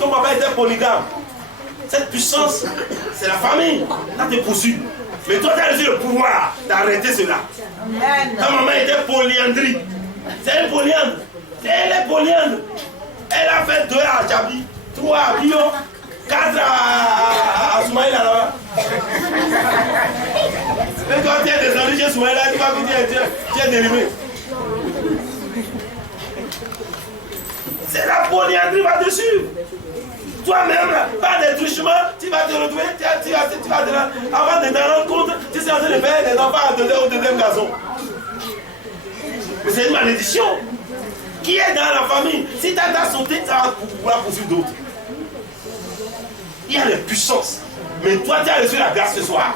ton papa était polygame. Cette puissance, c'est la famille. Ça te poursuit. Mais toi, tu as reçu le pouvoir d'arrêter cela. Ta maman était polyandrie. C'est une polyandre. Elle est polyandre. Elle a fait 2 à Djabi, 3 à Bio, 4 à Soumaïla là-bas. Et toi, tu es descendu chez Soumaïla, tu vas me dire, tu es dérivé. C'est la polyandrie va-dessus. Toi-même, par des truchements, tu vas te retrouver, tu vas avant de te rendre compte, tu es en train de faire des enfants au deuxième garçon. Mais c'est une malédiction qui est dans la famille. Si tu as sauté, ça va pouvoir poursuivre d'autres. Il y a les puissances. Mais toi, tu as reçu la grâce ce soir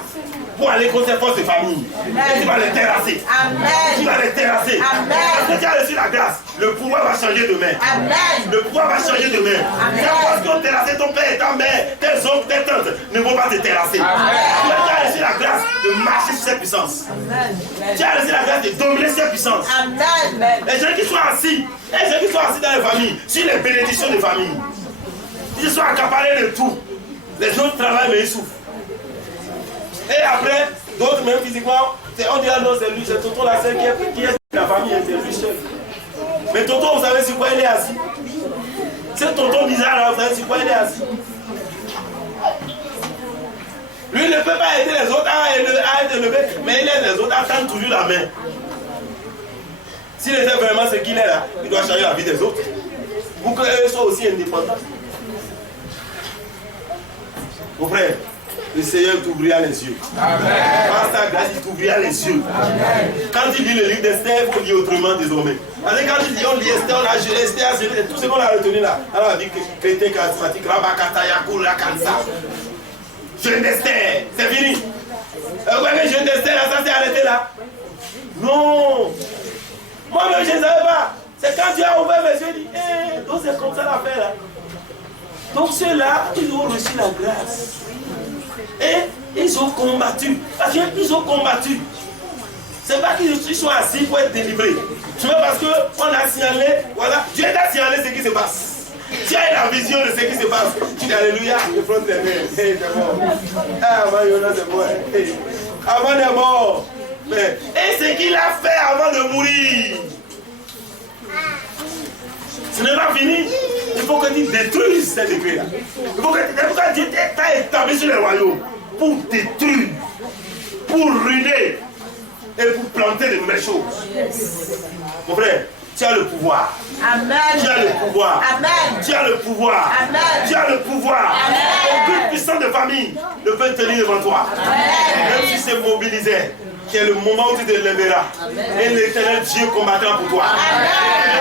pour aller contre ces forces de famille. Et tu vas les terrasser. Amen. Tu vas les terrasser. Amen. Parce que tu as reçu la grâce. Le pouvoir va changer demain. Amen. Le pouvoir va changer demain. C'est parce qu'on terrassé ton père et ta mère, tes oncles, tes tantes ne vont pas te terrasser. Tu as reçu la grâce de marcher sur cette puissance. Amen. Tu as reçu la grâce de dominer cette puissance. Amen. Les gens qui sont assis, dans les familles, sur les bénédictions des familles, ils sont accaparés de tout. Les autres travaillent mais ils souffrent. Et après, d'autres même physiquement, on dit ah non, c'est lui, c'est Tonton la seule qui est la famille, c'est lui seul. Mais Tonton, vous savez sur quoi il est assis? C'est Tonton bizarre là, vous savez sur quoi il est assis? Lui ne peut pas aider les autres à être élevé, mais il aide les autres à tendre toujours la main. S'il était vraiment ce qu'il est là, il doit changer la vie des autres. Pour qu'eux soient aussi indépendants. Mon frère, le Seigneur t'ouvrira les yeux. Par sa grâce, il t'ouvrira les yeux. Amen. Quand il lit le livre d'Esther, il faut lire autrement désormais. Parce que quand on lit Esther, on a Esther, tout ce qu'on a retenu là, dans la vie chrétienne charismatique, Rabakata, Yakoul, Rakansa. Jeune d'Esther, c'est fini. Ouais, mais jeune d'Esther, là, ça s'est arrêté là. Non. Moi-même, je ne savais pas. C'est quand Dieu a ouvert mes yeux, il dit, donc c'est comme ça l'affaire là. Donc ceux-là, ils ont reçu la grâce. Et ils ont combattu. Parce qu'ils ont combattu. C'est pas qu'ils sont assis pour être délivrés. Tu vois, parce qu'on a signalé, voilà, Dieu t'a signalé ce qui se passe. Tu as la vision de ce qui se passe. Tu dis Alléluia, je prends tes mains. C'est bon. Ah, Mayona, c'est bon. Avant de mort. Et ce qu'il a fait avant de mourir. Ce n'est pas fini. Il faut que tu détruises ces décrets-là. Il faut que Dieu t'a établi sur les royaumes pour détruire, pour ruiner et pour planter de nouvelles choses. Mon frère, tu as le pouvoir. Amen. Tu as le pouvoir. Amen. Tu as le pouvoir. Amen. Tu as le pouvoir. Aucune puissance de famille ne peut tenir devant toi. Même si c'est mobilisé. C'est le moment où tu te lèveras. Et l'Éternel Dieu combattra pour toi.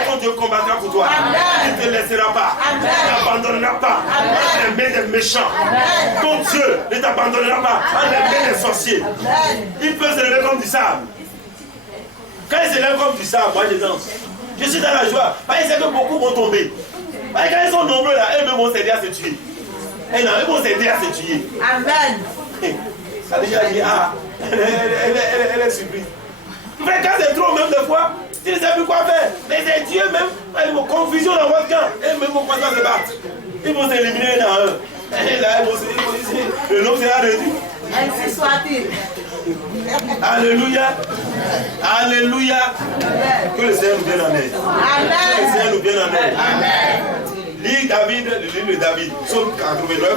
Ton Dieu combattra pour toi. Il ne te laissera pas. Il ne t'abandonnera pas entre les mains des méchants. Ton Dieu ne t'abandonnera pas entre les mains des sorciers. Il peut se lever comme du sable. Quand il se lève comme du sable, moi je danse. Je suis dans la joie. Parce qu'il sait que beaucoup vont tomber. Parce que quand ils sont nombreux là, eux-mêmes vont s'aider à se tuer. Et non, ils vont s'aider à se tuer. Amen. Ça a déjà dit, ah, elle est surprise. Mais quand c'est trop, même des fois, tu ne sais plus quoi faire. Mais c'est Dieu même, il y a confusion dans votre camp. Et même vont commencer à se battre. Ils vont s'éliminer dans eux. Et là, le nom sera réduit. Ainsi soit-il. Alléluia. Alléluia. Que le Seigneur nous vienne en aide. Amen. Que le Seigneur nous vienne en aide. Amen. Lis David, le livre de David, Psaume 89,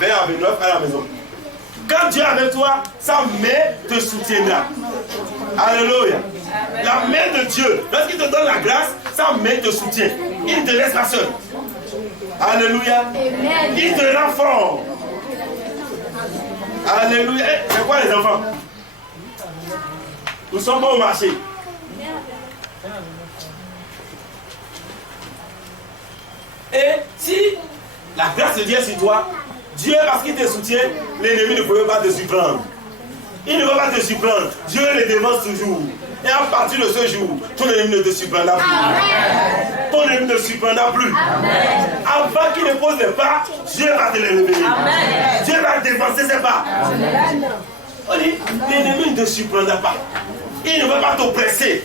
vers 29 à la maison. Quand Dieu est avec toi, sa main te soutiendra. Alléluia. La main de Dieu, lorsqu'il te donne la grâce, sa main te soutient. Il ne te laisse pas seul. Alléluia. Il te rend fort. Alléluia. C'est quoi les enfants? Nous sommes pas au marché. Et si la grâce de Dieu est sur toi, Dieu, parce qu'il te soutient, l'ennemi ne peut pas te surprendre. Il ne va pas te surprendre. Dieu le dévance toujours. Et à partir de ce jour, ton ennemi ne te surprendra plus. Amen. Ton ennemi ne te surprendra plus. Amen. Avant qu'il ne pose les pas, Dieu va te les révéler. Amen. Dieu va dévancer ses pas. Amen. On dit, l'ennemi ne te surprendra pas. Il ne va pas t'oppresser.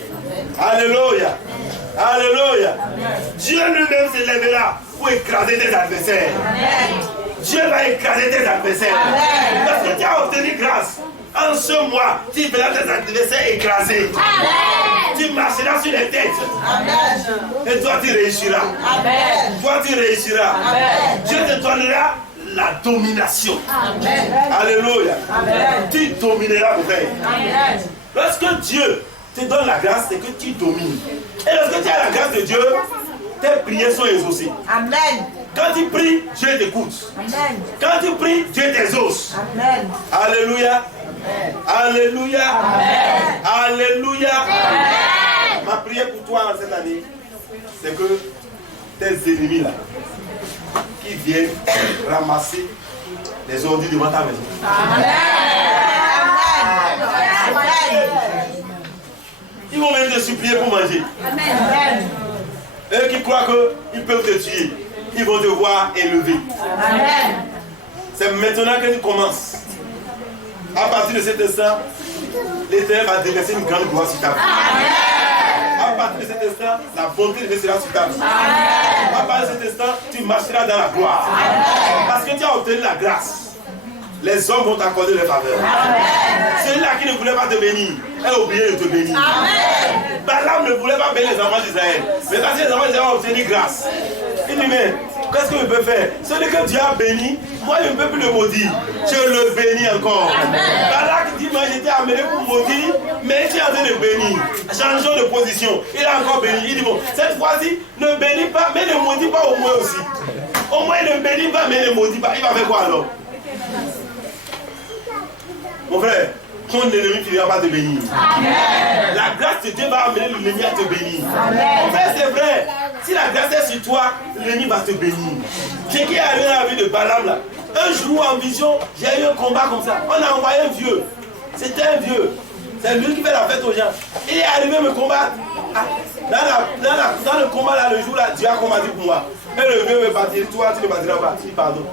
Alléluia. Alléluia. Dieu lui-même se lèvera pour écraser tes adversaires. Dieu va écraser tes adversaires. Parce que tu as obtenu grâce. En ce mois, tu verras tes adversaires écrasés. Tu marcheras sur les têtes. Et toi, tu réussiras. Toi, tu réussiras. Dieu te donnera la domination. Alléluia. Tu domineras, mon frère. Lorsque Dieu te donne la grâce, c'est que tu domines. Et lorsque tu as la grâce de Dieu, tes prières sont exaucées. Amen. Quand tu pries, Dieu t'écoute. Quand tu pries, Dieu t'exauce. Alléluia. Alléluia. Alléluia. Ma prière pour toi en cette année, c'est que tes ennemis là, qui viennent ramasser les ordures devant ta maison. Ils vont même te supplier pour manger. Eux qui croient qu'ils peuvent te tuer, ils vont te voir élevé. C'est maintenant que tu commences. À partir de cet instant, l'Éternel va déverser une grande gloire sur ta vie. À partir de cet instant, la bonté de Dieu sera sur ta vie. À partir de cet instant, tu marcheras dans la gloire. Parce que tu as obtenu la grâce. Les hommes vont t'accorder les faveurs. Celui-là qui ne voulait pas te bénir a oublié de te bénir. Balaam ne voulait pas bénir les enfants d'Israël. Mais parce que les enfants d'Israël ont obtenu grâce, il dit, mais qu'est-ce que je peux faire? Celui que Dieu a béni, moi je ne peux plus le maudire. Je le bénis encore. Balak dit, moi j'étais amené pour maudire, mais tu es en train de bénir. Changeons de position. Il a encore béni. Il dit, bon, cette fois-ci, ne bénis pas, mais ne maudis pas au moins aussi. Au moins il ne bénit pas, mais ne maudit pas. Il va faire quoi alors? Mon frère, ton ennemi ne finira pas te bénir. Amen. La grâce de Dieu va amener l'ennemi à te bénir. Amen. Mon frère, c'est vrai. Si la grâce est sur toi, l'ennemi va te bénir. Ce qui est arrivé dans la vie de Balaam là, un jour en vision, j'ai eu un combat comme ça. On a envoyé un vieux. C'était un vieux. C'est lui qui fait la fête aux gens. Il est arrivé me combattre. Dans le combat là, le jour là, Dieu a combattu pour moi. Et le vieux me battit. Toi, tu ne battiras pas. Je dis pardon.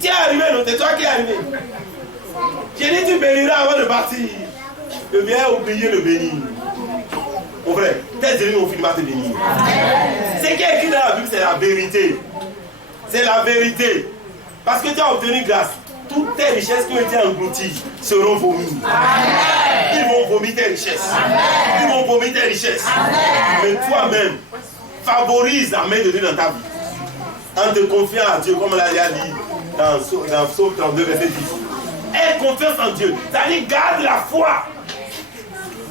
Tu es arrivé, non? C'est toi qui es arrivé. J'ai dit, tu béniras avant de partir. Le bien oublier le bénir. Mon frère, tes ennemis ont fini par te bénir. Ce qui est écrit dans la Bible, c'est la vérité. C'est la vérité. Parce que tu as obtenu grâce. Toutes tes richesses qui ont été englouties seront vomies. Ils vont vomir tes richesses. Ils vont vomir tes richesses. Mais toi-même, favorise la main de Dieu dans ta vie. En te confiant à Dieu, comme on l'a dit dans Psaume 32, verset 10. Aie confiance en Dieu. C'est-à-dire, garde la foi.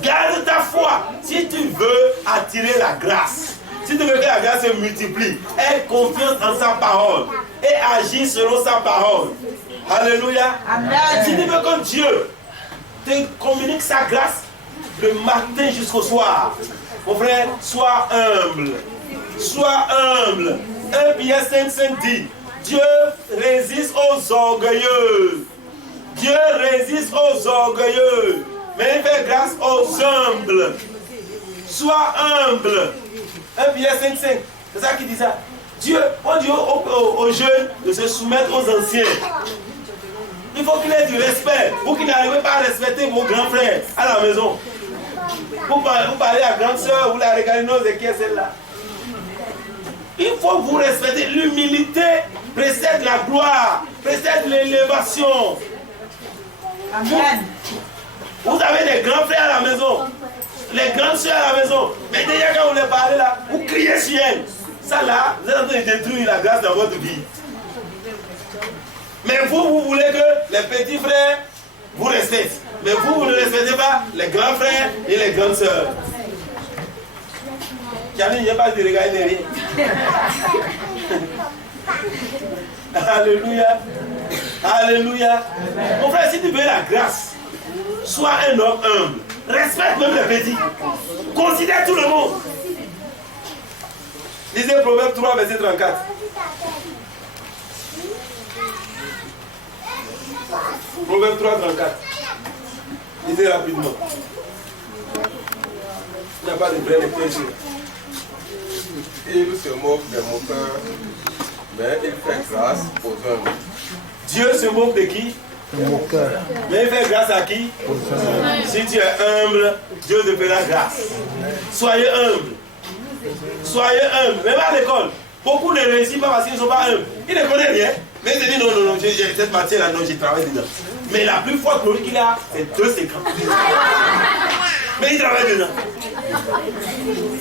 Garde ta foi. Si tu veux attirer la grâce, si tu veux que la grâce se multiplie, aie confiance en sa parole et agis selon sa parole. Alléluia. Amen. Si tu veux que Dieu te communique sa grâce le matin jusqu'au soir, mon frère, sois humble. Sois humble. 1 Pierre 5 dit, Dieu résiste aux orgueilleux. Dieu résiste aux orgueilleux, mais il fait grâce aux humbles. Sois humble. 1 Pierre 5, c'est ça qui dit ça. Dieu, on dit aux jeunes de se soumettre aux anciens. Il faut qu'il ait du respect. Vous qui n'arrivez pas à respecter vos grands frères à la maison. Vous parlez à la grande soeur, vous la regardez, non, c'est qui est celle-là? Il faut vous respecter. L'humilité précède la gloire, précède l'élévation. Amen. Vous avez des grands frères à la maison, les grandes soeurs à la maison, mais déjà quand vous les parlez là, vous criez sur elles. Ça là, vous êtes en train de détruire la grâce dans votre vie. Mais vous voulez que les petits frères vous respectent. Mais vous ne respectez pas les grands frères et les grandes soeurs. Il n'y a pas de regard derrière. Alléluia. Alléluia. Mon frère, si tu veux la grâce, sois un homme humble. Respecte même les petits. Considère tout le monde. Lisez Proverbe 3, verset 34. Proverbe 3, 34. Lisez rapidement. Il n'y a pas de vrai lecteur. Il se moque des moqueurs, mais il fait grâce aux humbles. Dieu se moque de qui? Mais il fait grâce à qui? Si tu es humble, Dieu te fera grâce. Soyez humble. Soyez humbles. Même à l'école, beaucoup ne réussissent pas parce qu'ils ne sont pas humbles. Ils ne connaissent rien. Mais ils se disent non, cette matière-là, non, j'ai travaillé dedans. Mais la plus forte gloire qu'il a, c'est 2,50. Mais il travaille dedans.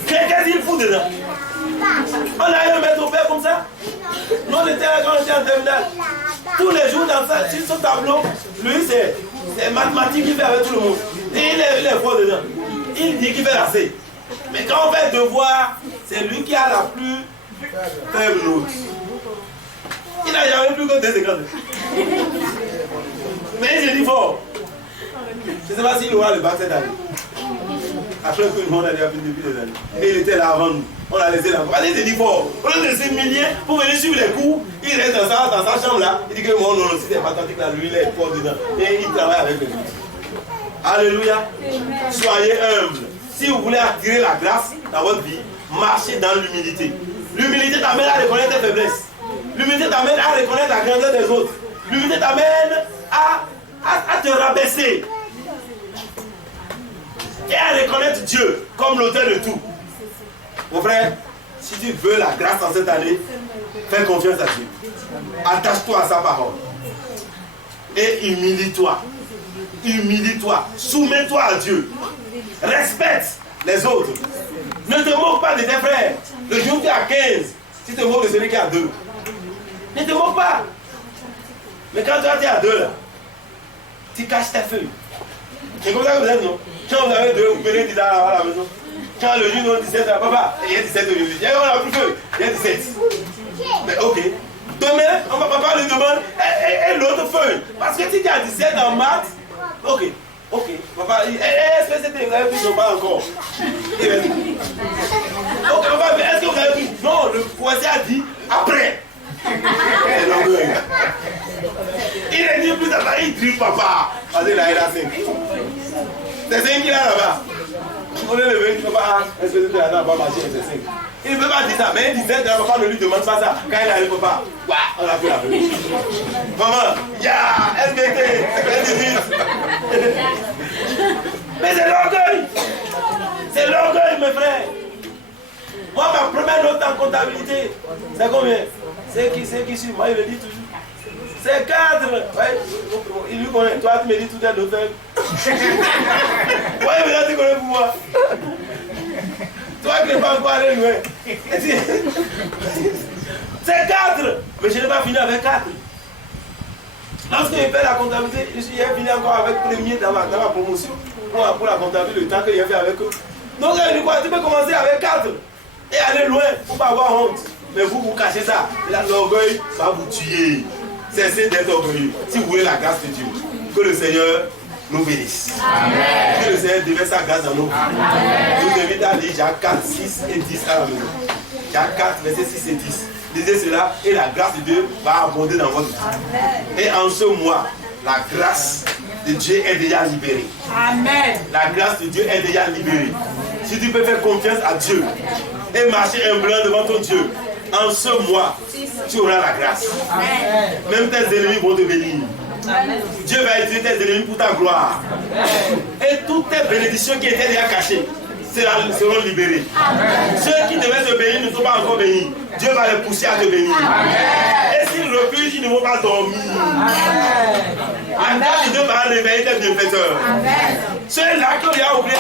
Quelqu'un dit il fout dedans. On a eu un maître au père comme ça. Nous, on était là quand on était en terminale. Tous les jours dans ça, sur son tableau, lui, c'est mathématiques qu'il fait avec tout le monde. Et il est fort dedans. Il dit qu'il fait la C. Mais quand on fait devoir, c'est lui qui a la plus faible note. Il n'a jamais plus que 2,50. Mais il s'est dit fort. Je ne sais pas s'il aura le bac cette année. Après tout le monde a déjà vu depuis des années. Et il était là avant nous. On l'a laissé là. Il s'est dit fort. On l'a laissé milliers pour venir suivre les cours. Il reste dans sa chambre là. Il dit que mon nom, si c'est mathématique là, lui il est fort dedans. Et il travaille avec les autres. Alléluia. Soyez humbles. Si vous voulez attirer la grâce dans votre vie, marchez dans l'humilité. L'humilité t'amène à reconnaître tes faiblesses. L'humilité t'amène à reconnaître la grandeur des autres. L'humilité t'amène à te rabaisser. Et à reconnaître Dieu comme l'auteur de tout. Mon frère, si tu veux la grâce en cette année, fais confiance à Dieu. Attache-toi à sa parole. Et humilie-toi. Humilie-toi. Soumets-toi à Dieu. Respecte les autres. Ne te moque pas de tes frères. Le jour où tu es à 15, tu te moques de celui qui est à 2. Ne te moque pas. Mais quand tu es à 2 là, tu caches tes feuilles. C'est comme ça que vous êtes, non? Quand vous avez 2, vous venez dire à la maison. Quand le jour où 17, papa, il y a 17 aujourd'hui. Il y a plus feuille. Il y a 17. Mais ok. Demain, papa lui demande et l'autre feuille. Parce que si tu as 17 en maths, ok. Ok, papa, est-ce que c'était, vous avez pris, non, pas encore. Ok, papa, mais est-ce que vous avez pris? Non, le professeur a dit après. Il est dit plus à ça, il dit papa. Parce qu'il a 5. C'est 5 qu'il a là-bas. On est levé, il ne peut pas, est-ce que c'était là-bas, pas marcher, c'est 5. Il ne peut pas dire ça, mais il disait, papa ne lui demande pas ça. Quand il arrive, papa, on a fait la feuille. Maman, SBT, mais c'est l'orgueil. C'est l'orgueil, mes frères. Moi, ma première note en comptabilité, c'est combien? C'est qui suit? Moi, il me dit toujours. C'est 4. Ouais, il lui connaît. Toi, tu me dis tout est de faible. Ouais, mais là, tu connais pour moi. Toi qui n'es pas encore allé loin. C'est 4. Mais je n'ai pas fini avec 4. Lorsque j'ai fait la comptabilité, j'ai fini encore avec premier dans ma promotion pour la comptabilité, le temps que j'ai fait avec eux. Donc, il dit quoi? Tu peux commencer avec 4 et aller loin pour ne pas avoir honte. Mais vous cachez ça. L'orgueil va vous tuer. Cessez d'être orgueilleux. Si vous voulez la grâce de Dieu, que le Seigneur nous bénisse. Amen. Que le Seigneur déverse sa grâce dans nos vies. Je vous invite à lire Jacques 4, 6 et 10 à la maison. Jacques 4, versets 6 et 10. Lisez cela et la grâce de Dieu va abonder dans votre vie. Et en ce mois, la grâce de Dieu est déjà libérée. Amen. La grâce de Dieu est déjà libérée. Si tu peux faire confiance à Dieu et marcher humblement devant ton Dieu, en ce mois, tu auras la grâce. Amen. Même tes ennemis vont te bénir. Amen. Dieu va utiliser tes ennemis pour ta gloire. Amen. Et toutes tes bénédictions qui étaient déjà cachées seront libérées. Amen. Ceux qui devaient te bénir ne sont pas encore bénis. Dieu va les pousser à te bénir. Amen. Et s'ils refusent, ils ne vont pas dormir. Amen. La grâce de Dieu va réveiller tes bienfaiteurs. Ceux-là qui ont déjà oublié